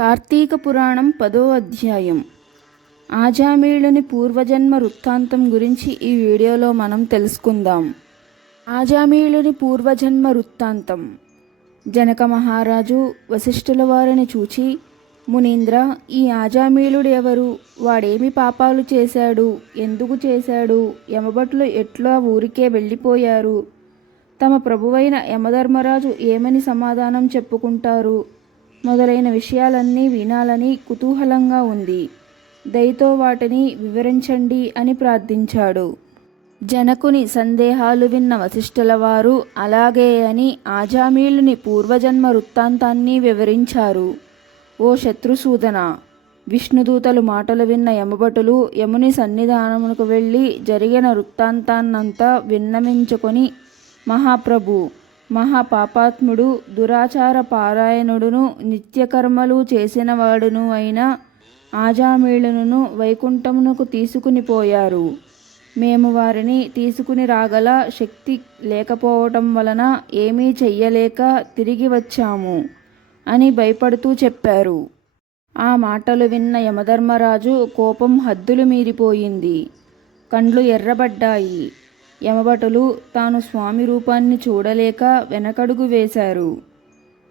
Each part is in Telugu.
కార్తీక పురాణం 10వ అధ్యాయం. ఆజామీళుని పూర్వజన్మ వృత్తాంతం గురించి ఈ వీడియోలో మనం తెలుసుకుందాం. ఆజామీళుని పూర్వజన్మ వృత్తాంతం. జనక మహారాజు వశిష్ఠుల వారిని చూచి, మునీంద్ర, ఈ ఆజామీళుడు ఎవరు? వాడేమి పాపాలు చేశాడు? ఎందుకు చేశాడు? యమభటులు ఎట్లా ఊరికే వెళ్ళిపోయారు? తమ ప్రభువైన యమధర్మరాజు ఏమని సమాధానం చెప్పుకుంటారు? మొదలైన విషయాలన్నీ వినాలని కుతూహలంగా ఉంది. దయతో వాటిని వివరించండి అని ప్రార్థించాడు. జనకుని సందేహాలు విన్న వశిష్ఠుల వారు అలాగే అని ఆజామీళుని పూర్వజన్మ వృత్తాంతాన్ని వివరించారు. ఓ శత్రుసూదన, విష్ణుదూతలు మాటలు విన్న యమభటులు యముని సన్నిధానమునకు వెళ్ళి జరిగిన వృత్తాంతాన్నంతా విన్నవించుకొని, మహాప్రభు, మహాపాపాత్ముడు, దురాచార పారాయణుడును, నిత్యకర్మలు చేసినవాడును అయిన ఆజామీళును వైకుంఠమునకు తీసుకుని పోయారు. మేము వారిని తీసుకుని రాగల శక్తి లేకపోవటం వలన ఏమీ చెయ్యలేక తిరిగి వచ్చాము అని భయపడుతూ చెప్పారు. ఆ మాటలు విన్న యమధర్మరాజు కోపం హద్దులు మీరిపోయింది. కండ్లు ఎర్రబడ్డాయి. యమభటులు తాను స్వామి రూపాన్ని చూడలేక వెనకడుగు వేశారు.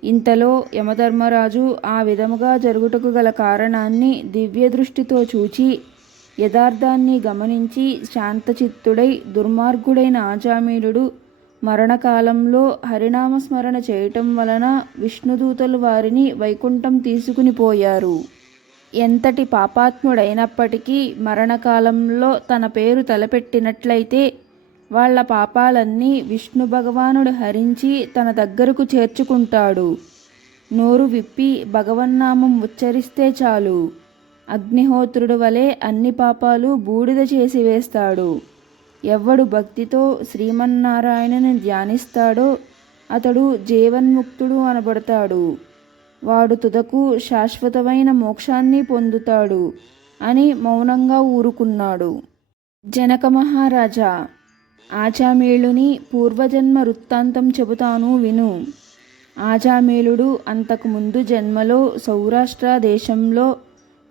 ఇంతలో యమధర్మరాజు ఆ విధముగా జరుగుటకు గల కారణాన్ని దివ్యదృష్టితో చూచి, యథార్థాన్ని గమనించి శాంతచిత్తుడై, దుర్మార్గుడైన ఆజామీళుడు మరణకాలంలో హరినామస్మరణ చేయటం వలన విష్ణుదూతలు వారిని వైకుంఠం తీసుకుని పోయారు. ఎంతటి పాపాత్ముడైనప్పటికీ మరణకాలంలో తన పేరు తలపెట్టినట్లయితే వాళ్ళ పాపాలన్నీ విష్ణు భగవానుడు హరించి తన దగ్గరకు చేర్చుకుంటాడు. నోరు విప్పి భగవన్నామం ఉచ్చరిస్తే చాలు, అగ్నిహోత్రుడు వలె అన్ని పాపాలు బూడిద చేసి వేస్తాడు. ఎవ్వడు భక్తితో శ్రీమన్నారాయణని ధ్యానిస్తాడో అతడు జీవన్ముక్తుడు అనబడతాడు. వాడు తుదకు శాశ్వతమైన మోక్షాన్ని పొందుతాడు అని మౌనంగా ఊరుకున్నాడు. జనక మహారాజా, ఆజామీళుని పూర్వజన్మ వృత్తాంతం చెబుతాను విను. ఆజామీళుడు అంతకుముందు జన్మలో సౌరాష్ట్ర దేశంలో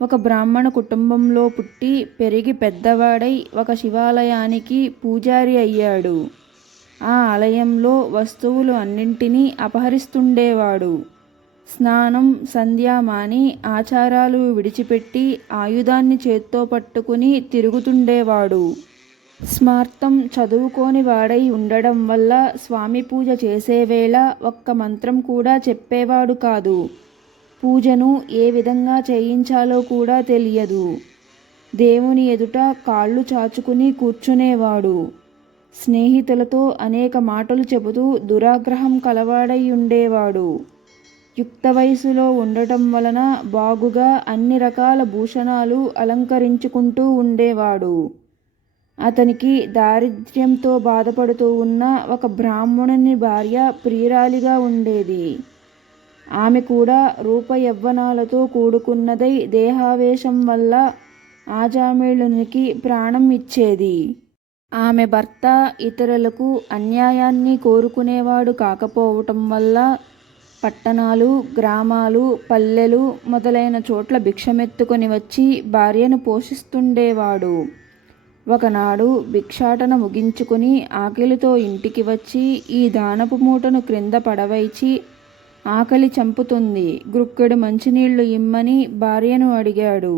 ఒక బ్రాహ్మణ కుటుంబంలో పుట్టి పెరిగి పెద్దవాడై ఒక శివాలయానికి పూజారి అయ్యాడు. ఆ ఆలయంలో వస్తువులు అన్నింటినీ అపహరిస్తుండేవాడు. స్నానం సంధ్య మాని ఆచారాలు విడిచిపెట్టి ఆయుధాన్ని చేత్తో పట్టుకుని తిరుగుతుండేవాడు. స్మార్తం చదువుకోని వాడై ఉండడం వల్ల స్వామి పూజ చేసేవేళ ఒక్క మంత్రం కూడా చెప్పేవాడు కాదు. పూజను ఏ విధంగా చేయించాలో కూడా తెలియదు. దేవుని ఎదుట కాళ్ళు చాచుకుని కూర్చునేవాడు. స్నేహితులతో అనేక మాటలు చెబుతూ దురాగ్రహం కలవాడై ఉండేవాడు. యుక్త వయసులో ఉండటం వలన బాగుగా అన్ని రకాల భూషణాలు అలంకరించుకుంటూ ఉండేవాడు. అతనికి దారిద్ర్యంతో బాధపడుతూ ఉన్న ఒక బ్రాహ్మణుని భార్య ప్రియురాలిగా ఉండేది. ఆమె కూడా రూప యవ్వనాలతో కూడుకున్నదై దేహావేశం వల్ల ఆజామీళునికి ప్రాణం ఇచ్చేది. ఆమె భర్త ఇతరులకు అన్యాయాన్ని కోరుకునేవాడు కాకపోవటం వల్ల పట్టణాలు, గ్రామాలు, పల్లెలు మొదలైన చోట్ల భిక్షమెత్తుకొని వచ్చి భార్యను పోషిస్తుండేవాడు. ఒకనాడు భిక్షాటన ముగించుకుని ఆకలితో ఇంటికి వచ్చి ఈ దానపు మూటను క్రింద పడవైచి, ఆకలి చంపుతుంది, గ్రుక్కెడు మంచినీళ్లు ఇమ్మని భార్యను అడిగాడు.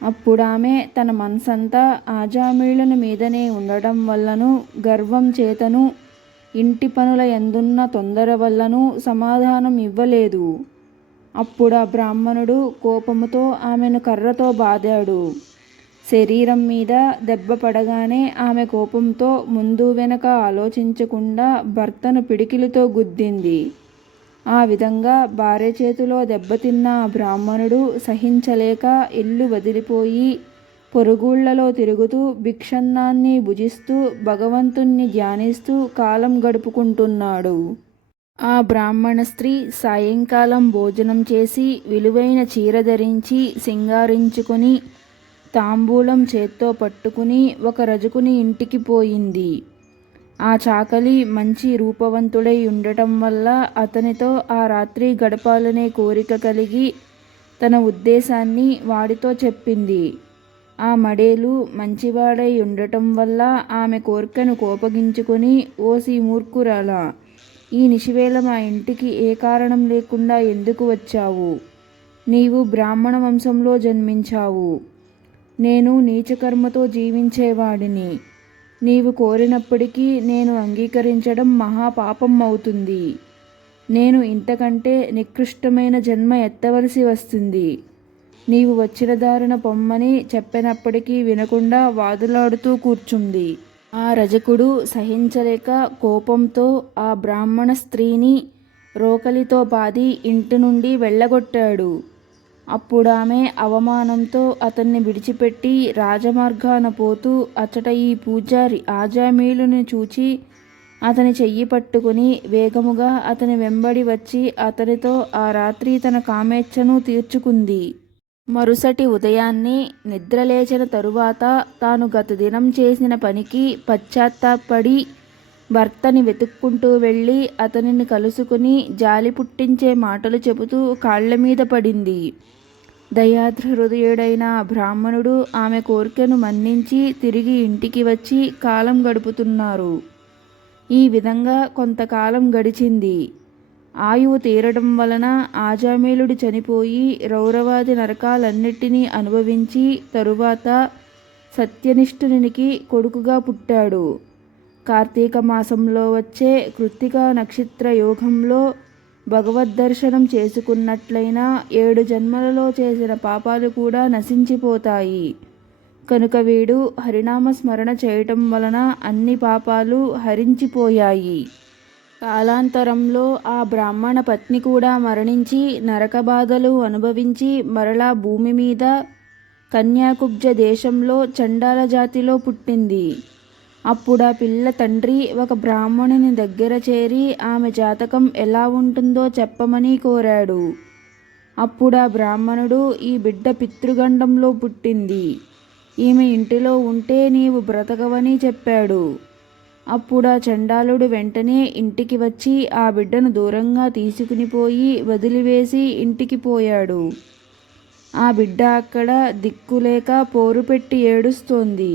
అప్పుడామె తన మనసంతా ఆజామీళుని మీదనే ఉండడం వల్లను, గర్వం చేతను, ఇంటి పనుల యందున్న తొందర వల్లను సమాధానం ఇవ్వలేదు. అప్పుడా బ్రాహ్మణుడు కోపముతో ఆమెను కర్రతో బాదాడు. శరీరం మీద దెబ్బ పడగానే ఆమె కోపంతో ముందు వెనక ఆలోచించకుండా భర్తను పిడికిలితో గుద్దింది. ఆ విధంగా భార్య చేతిలో దెబ్బతిన్న బ్రాహ్మణుడు సహించలేక ఇల్లు వదిలిపోయి పొరుగుళ్లలో తిరుగుతూ భిక్షన్నాన్ని భుజిస్తూ భగవంతుణ్ణి ధ్యానిస్తూ కాలం గడుపుకుంటున్నాడు. ఆ బ్రాహ్మణ స్త్రీ సాయంకాలం భోజనం చేసి విలువైన చీర ధరించి సింగారించుకొని తాంబూలం చేత్తో పట్టుకుని ఒక రజకుని ఇంటికి పోయింది. ఆ చాకలి మంచి రూపవంతుడై ఉండటం వల్ల అతనితో ఆ రాత్రి గడపాలనే కోరిక కలిగి తన ఉద్దేశాన్ని వాడితో చెప్పింది. ఆ మడేలు మంచివాడై ఉండటం వల్ల ఆమె కోర్కెను కోపగించుకొని, ఓసి మూర్ఖురాలా, ఈ నిశివేళ మా ఇంటికి ఏ కారణం లేకుండా ఎందుకు వచ్చావు? నీవు బ్రాహ్మణ వంశంలో జన్మించావు. నేను నీచకర్మతో జీవించేవాడిని. నీవు కోరినప్పటికీ నేను అంగీకరించడం మహాపాపం అవుతుంది. నేను ఇంతకంటే నికృష్టమైన జన్మ ఎత్తవలసి వస్తుంది. నీవు వచ్చిన దారిన పొమ్మని చెప్పినప్పటికీ వినకుండా వాదులాడుతూ కూర్చుంది. ఆ రజకుడు సహించలేక కోపంతో ఆ బ్రాహ్మణ స్త్రీని రోకలితో బాది ఇంటి నుండి వెళ్ళగొట్టాడు. అప్పుడామె అవమానంతో అతన్ని విడిచిపెట్టి రాజమార్గాన పోతూ అచ్చట ఈ పూజారి ఆజామీలుని చూచి అతని చెయ్యి పట్టుకుని వేగముగా అతని వెంబడి వచ్చి అతనితో ఆ రాత్రి తన కామేచ్ఛను తీర్చుకుంది. మరుసటి ఉదయాన్నే నిద్రలేచిన తరువాత తాను గత దినం చేసిన పనికి పశ్చాత్తాపడి భర్తని వెతుక్కుంటూ వెళ్ళి అతనిని కలుసుకుని జాలి పుట్టించే మాటలు చెబుతూ కాళ్ల మీద పడింది. దయాద్ర హృదయుడైన బ్రాహ్మణుడు ఆమె కోరికను మన్నించి తిరిగి ఇంటికి వచ్చి కాలం గడుపుతున్నారు. ఈ విధంగా కొంతకాలం గడిచింది. ఆయువు తీరడం వలన ఆజామేలుడు చనిపోయి రౌరవాది నరకాలన్నిటినీ అనుభవించి తరువాత సత్యనిష్ఠునికి కొడుకుగా పుట్టాడు. కార్తీక మాసంలో వచ్చే కృత్తికా నక్షత్ర యోగంలో భగవద్దర్శనం చేసుకున్నట్లయినా 7 జన్మలలో చేసిన పాపాలు కూడా నశించిపోతాయి. కనుక వీడు హరినామ స్మరణ చేయటం వలన అన్ని పాపాలు హరించిపోయాయి. కాలాంతరంలో ఆ బ్రాహ్మణ పత్ని కూడా మరణించి నరక బాధలు అనుభవించి మరలా భూమి మీద కన్యాకుబ్జ దేశంలో చండాల జాతిలో పుట్టింది. అప్పుడా పిల్ల తండ్రి ఒక బ్రాహ్మణుని దగ్గర చేరి ఆమె జాతకం ఎలా ఉంటుందో చెప్పమని కోరాడు. అప్పుడా బ్రాహ్మణుడు ఈ బిడ్డ పితృగండంలో పుట్టింది, ఈమె ఇంటిలో ఉంటే నీవు బ్రతకవని చెప్పాడు. అప్పుడా చండాలుడు వెంటనే ఇంటికి వచ్చి ఆ బిడ్డను దూరంగా తీసుకునిపోయి వదిలివేసి ఇంటికి పోయాడు. ఆ బిడ్డ అక్కడ దిక్కులేక పోరు పెట్టి ఏడుస్తోంది.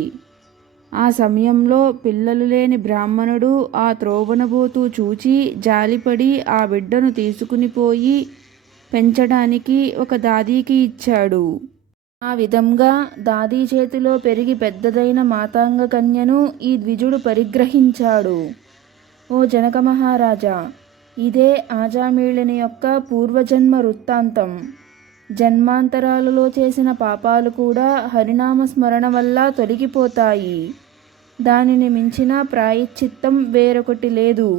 ఆ సమయంలో పిల్లలు లేని బ్రాహ్మణుడు ఆ త్రోవనబోతూ చూచి జాలిపడి ఆ బిడ్డను తీసుకునిపోయి పెంచడానికి ఒక దాదీకి ఇచ్చాడు. ఆ విధంగా దాదీ చేతిలో పెరిగి పెద్దదైన మాతాంగ కన్యను ఈ ద్విజుడు పరిగ్రహించాడు. ఓ జనక మహారాజా, ఇదే ఆజామీళుని యొక్క పూర్వజన్మ వృత్తాంతం. జన్మాంతరాలలో చేసిన పాపాలు కూడా హరినామ స్మరణ వల్ల తొలగిపోతాయి. దానిని మించిన ప్రాయశ్చిత్తం వేరొకటి లేదు.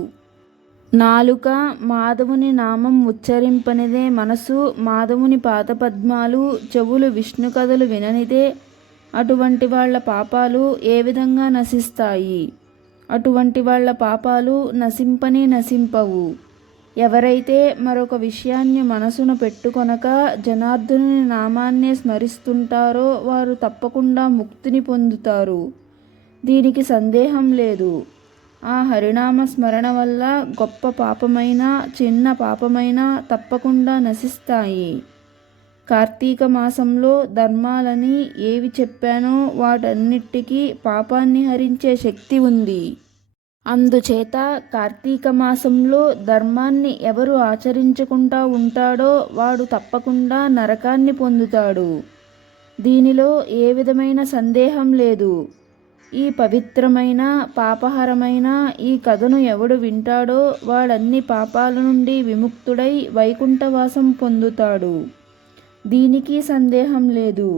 నాలుక మాధవుని నామం ఉచ్చరింపనిదే, మనసు మాధవుని పాదపద్మాలు, చెవులు విష్ణు కథలు విననిదే అటువంటి వాళ్ళ పాపాలు ఏ విధంగా నశిస్తాయి? అటువంటి వాళ్ళ పాపాలు నశింపవు. ఎవరైతే మరొక విషయాన్ని మనసును పెట్టుకొనక జనార్దనుని నామాన్నే స్మరిస్తుంటారో వారు తప్పకుండా ముక్తిని పొందుతారు. దీనికి సందేహం లేదు. ఆ హరినామ స్మరణ వల్ల గొప్ప పాపమైనా చిన్న పాపమైనా తప్పకుండా నశిస్తాయి. కార్తీక మాసంలో ధర్మాలని ఏవి చెప్పానో వాటన్నిటికీ పాపాన్ని హరించే శక్తి ఉంది. అందుచేత కార్తీక మాసంలో ధర్మాన్ని ఎవరు ఆచరించుకుంటూ ఉంటాడో వాడు తప్పకుండా నరకాన్ని పొందుతాడు. దీనిలో ఏ విధమైన సందేహం లేదు. ఈ పవిత్రమైన పాపహరమైన ఈ కథను ఎవడు వింటాడో వాడన్ని పాపాల నుండి విముక్తుడై వైకుంఠవాసం పొందుతాడు. దీనికి సందేహం లేదు.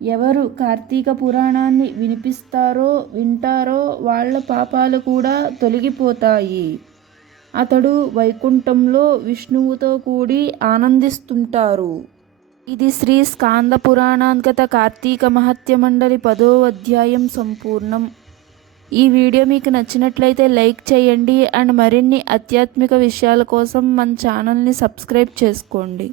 ఎవరు కార్తీక పురాణాన్ని వింటారో వాళ్ళ పాపాలు కూడా తొలగిపోతాయి. అతడు వైకుంఠంలో విష్ణువుతో కూడి ఆనందిస్తుంటారు. ఇది శ్రీ స్కాంద పురాణాంతర్గత కార్తీక మహత్య మండలి 10వ అధ్యాయం సంపూర్ణం. ఈ వీడియో మీకు నచ్చినట్లయితే లైక్ చేయండి అండ్ మరిన్ని ఆధ్యాత్మిక విషయాల కోసం మన ఛానల్ని సబ్స్క్రైబ్ చేసుకోండి.